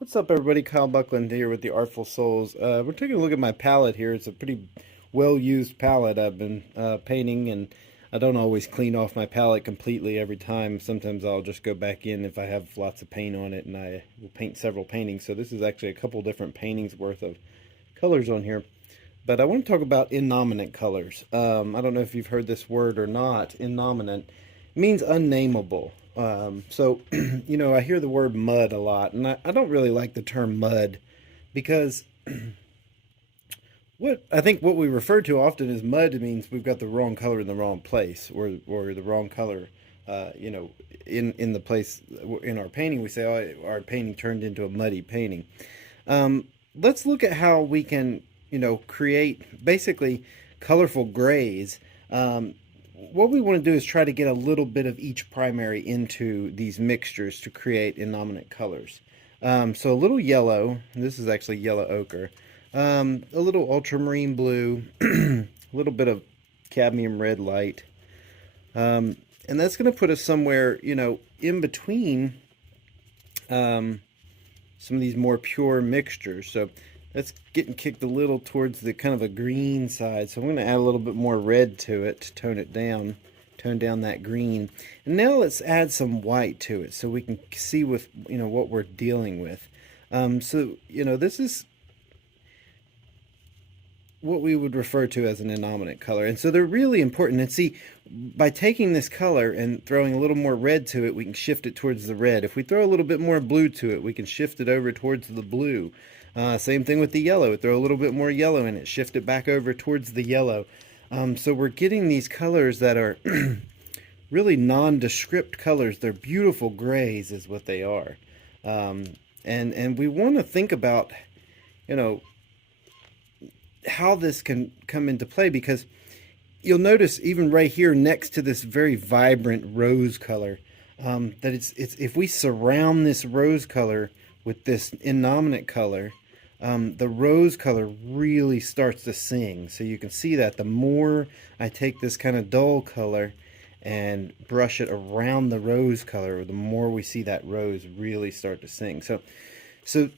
What's up, everybody? Kyle Buckland here with the Artful Souls. We're taking a look at my palette here. It's a pretty well-used palette. I've been painting, and I don't always clean off my palette completely every time. Sometimes I'll just go back in if I have lots of paint on it, and I will paint several paintings. So this is actually a couple different paintings worth of colors on here. But I want to talk about innominate colors. I don't know if you've heard this word or not. Innominate means unnameable. So, I hear the word mud a lot, and I don't really like the term mud because what we refer to often as mud means we've got the wrong color in the wrong place, or the wrong color, in the place in our painting. We say, oh, our painting turned into a muddy painting. Let's look at how we can, create basically colorful grays. What we want to do is try to get a little bit of each primary into these mixtures to create innominate colors. So a little yellow, this is actually yellow ochre, a little ultramarine blue, a little bit of cadmium red light, and that's going to put us somewhere, in between some of these more pure mixtures. So that's getting kicked a little towards the kind of a green side. So I'm going to add a little bit more red to it to tone it down, tone down that green. And now let's add some white to it so we can see with what we're dealing with. This is what we would refer to as an innominate color. And so they're really important. And see, by taking this color and throwing a little more red to it, we can shift it towards the red. If we throw a little bit more blue to it, we can shift it over towards the blue. Same thing with the yellow. Throw a little bit more yellow in it, shift it back over towards the yellow. So we're getting these colors that are really nondescript colors. They're beautiful grays is what they are. And we want to think about, how this can come into play, because you'll notice even right here next to this very vibrant rose color, that it's if we surround this rose color with this innominate color, the rose color really starts to sing. So you can see that the more I take this kind of dull color and brush it around the rose color, the more we see that rose really start to sing. So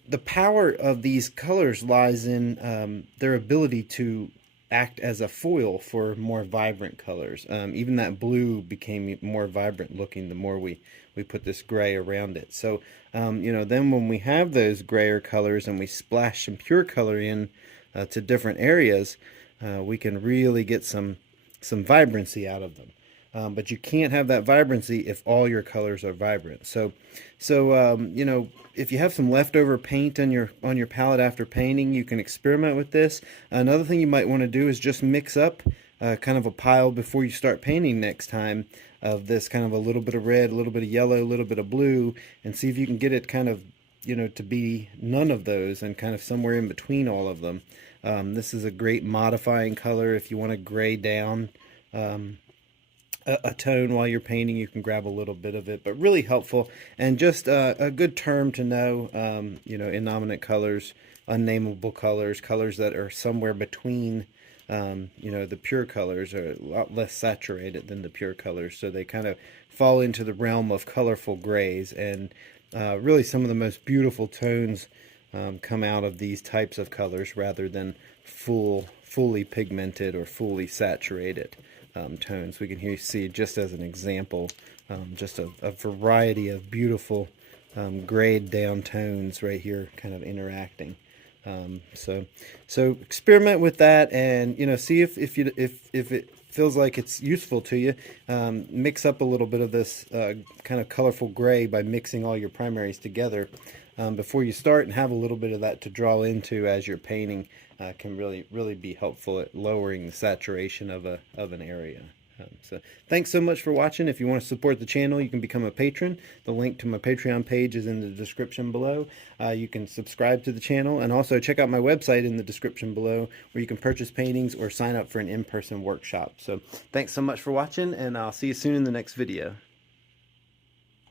the power of these colors lies in their ability to act as a foil for more vibrant colors. Even that blue became more vibrant looking the more we put this gray around it. So, then when we have those grayer colors and we splash some pure color in to different areas, we can really get some vibrancy out of them. But you can't have that vibrancy if all your colors are vibrant. So if you have some leftover paint on your palette after painting, you can experiment with this. Another thing you might want to do is just mix up kind of a pile before you start painting next time of this kind of a little bit of red, a little bit of yellow, a little bit of blue, and see if you can get it kind of, to be none of those and kind of somewhere in between all of them. This is a great modifying color if you want to gray down a tone while you're painting. You can grab a little bit of it, but really helpful, and just a good term to know. Innominate colors, unnameable colors, colors that are somewhere between the pure colors, are a lot less saturated than the pure colors, so they kind of fall into the realm of colorful grays. And really some of the most beautiful tones come out of these types of colors rather than fully pigmented or fully saturated tones. We can here see, just as an example, just a variety of beautiful grayed down tones right here kind of interacting. So experiment with that, and see if it feels like it's useful to you. Mix up a little bit of this kind of colorful gray by mixing all your primaries together before you start, and have a little bit of that to draw into as you're painting. Can really be helpful at lowering the saturation of an area. So thanks so much for watching. If you want to support the channel, you can become a patron. The link to my Patreon page is in the description below. You can subscribe to the channel, and also check out my website in the description below, where you can purchase paintings or sign up for an in-person workshop. So thanks so much for watching, and I'll see you soon in the next video.